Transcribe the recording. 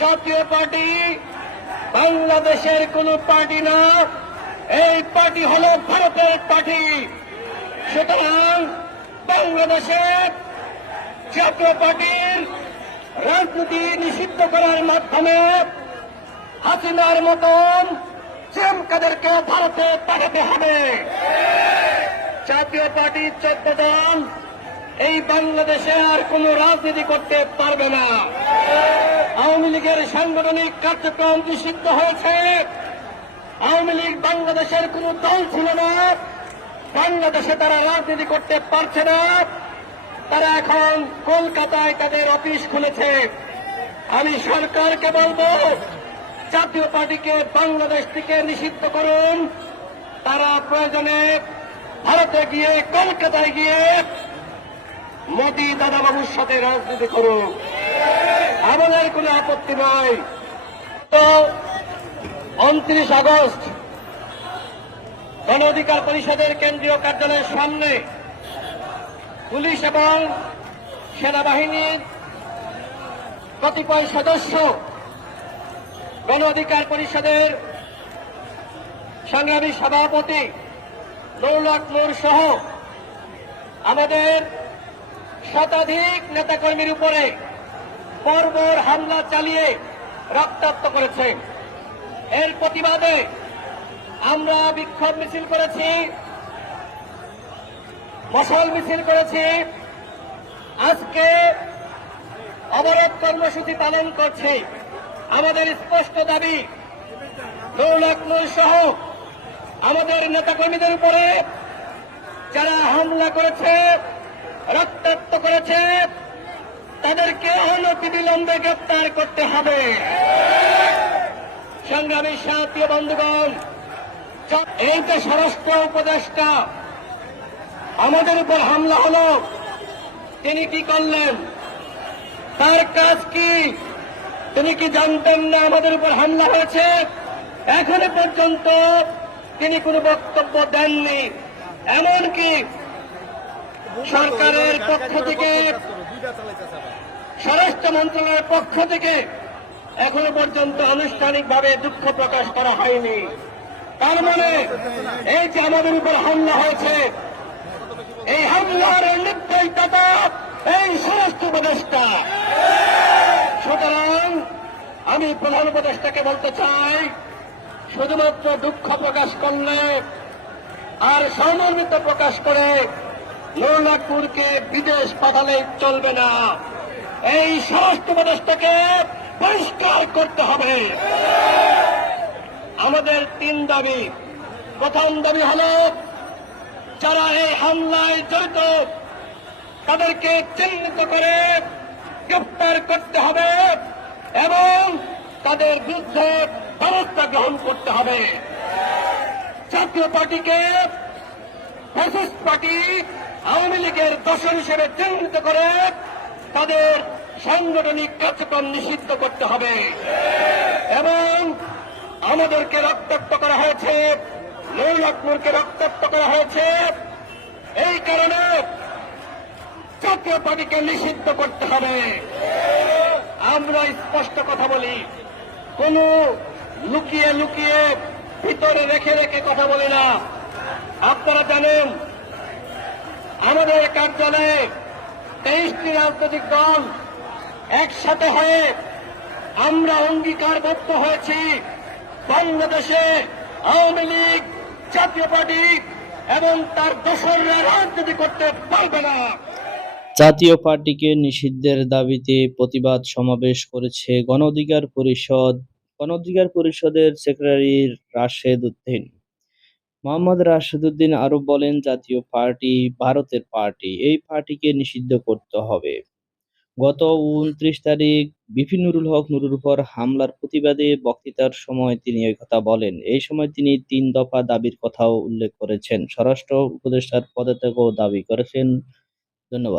জাতীয় পার্টি বাংলাদেশের কোন পার্টি না, এই পার্টি হল ভারতের পার্টি। সুতরাং বাংলাদেশের জাতীয় পার্টির রাজনীতি নিষিদ্ধ করার মাধ্যমে হাসিনার মতন জেম কাদেরকে ভারতে পাঠাতে হবে। জাতীয় পার্টির চোদ্দ এই বাংলাদেশে আর কোন রাজনীতি করতে পারবে না। আওয়ামী লীগের সাংগঠনিক কার্যক্রম নিষিদ্ধ হয়েছে? আওয়ামী লীগ বাংলাদেশের কোন দল ছিল না। বাংলাদেশে তারা রাজনীতি করতে পারছে না। তারা এখন কলকাতায় তাদের অফিস খুলেছে। আমি সরকারকে বলব, জাতীয় পার্টিকে বাংলাদেশ থেকে নিষিদ্ধ করুন। তারা প্রয়োজনে ভারতে গিয়ে, কলকাতায় গিয়ে মোদী দাদাবাবুর সাথে রাজনীতি করুক আমাদের কোনো আপত্তি নয় তো, উনত্রিশ আগস্ট গণ অধিকার পরিষদের কেন্দ্রীয় কার্যালয়ের সামনে পুলিশ এবং সেনাবাহিনীর কতিপয় সদস্য গণ অধিকার পরিষদের সংগ্রামী সভাপতি দৌলত নূর সহ আমাদের শতাধিক নেতাকর্মীর উপরে বর্বর হামলা চালিয়ে রক্তাক্ত করেছে। এর প্রতিবাদে আমরা বিক্ষোভ মিছিল করেছি, মশাল মিছিল করেছি। আজকে অবরোধ কর্মসূচি পালন করছি। আমাদের স্পষ্ট দাবি দৌলতনুর সহ আমাদের নেতাকর্মীদের উপরে যারা হামলা করেছে রক্তাক্ত করেছে, তাদেরকে অনতিবিলম্বে গ্রেপ্তার করতে হবে। সংগ্রামী সাথী বন্ধুগণ এই তো স্বরাষ্ট্র উপদেষ্টা, আমাদের উপর হামলা হলো, তিনি কি করলেন? তার কাজ কি? তিনি কি জানতেন না আমাদের উপর হামলা হয়েছে? এখনও পর্যন্ত তিনি কোনো বক্তব্য দেননি। এমনকি সরকারের পক্ষ থেকে, স্বরাষ্ট্র মন্ত্রণালয়ের পক্ষ থেকে এখনও পর্যন্ত আনুষ্ঠানিকভাবে দুঃখ প্রকাশ করা হয়নি। তার মানে এই যে আমাদের উপর হামলা হয়েছে, এই হামলার নির্দয়তা এই স্বরাষ্ট্র উপদেষ্টা। সুতরাং আমি প্রধান উপদেষ্টাকে বলতে চাই, শুধুমাত্র দুঃখ প্রকাশ করলে আর সমন্বিত প্রকাশ করে নৌলাখপুরকে বিদেশ পাঠালে চলবে না। এই স্বরাষ্ট্র উপদেষ্টাকে পরিষ্কার করতে হবে। আমাদের তিন দাবি। প্রথম দাবি হল, যারা এই হামলায় জড়িত, তাদেরকে চিহ্নিত করে গ্রেপ্তার করতে হবে এবং তাদের বিরুদ্ধে ব্যবস্থা গ্রহণ করতে হবে। জাতীয় পার্টিকে ফ্যাসিস্ট পার্টি আওয়ামী লীগের দর্শন হিসেবে চিহ্নিত করে তাদের সাংগঠনিক কার্যক্রম নিষিদ্ধ করতে হবে। এবং আমাদেরকে রক্তাক্ত করা হয়েছে মৌলাকপুরকে রক্তাক্ত করা হয়েছে। এই কারণে জাতীয় পার্টিকে নিষিদ্ধ করতে হবে। আমরা স্পষ্ট কথা বলি, কোন লুকিয়ে লুকিয়ে ভিতরে রেখে রেখে কথা বলি না। আপনারা জানেন, আমাদের কার্যালয়ে তেইশটি রাজনৈতিক দল একসাথে হয়ে আমরা অঙ্গীকারবদ্ধ হয়েছি। বাংলাদেশে আওয়ামী লীগ, জাতীয় পার্টি এবং তার দোসররা রাজনীতি করতে পারবে না। জাতীয় পার্টিকে নিষিদ্ধের দাবিতে প্রতিবাদ সমাবেশ করেছে গণ অধিকার পরিষদ গণ অধিকার পরিষদের সেক্রেটারি রাশেদ উদ্দিন। মোহাম্মদ রাশেদুদ্দিন আরও বলেন, জাতীয় পার্টি ভারতের পার্টি। এই পার্টিকে নিষিদ্ধ করতে হবে। গত উনত্রিশ তারিখ বিপিন নুরুল হক নুরুর উপর হামলার প্রতিবাদে বক্তৃতার সময় তিনি এই কথা বলেন। এই সময় তিনি তিন দফা দাবির কথাও উল্লেখ করেছেন। স্বরাষ্ট্র উপদেষ্টার পদত্যাগও দাবি করেছেন। ধন্যবাদ।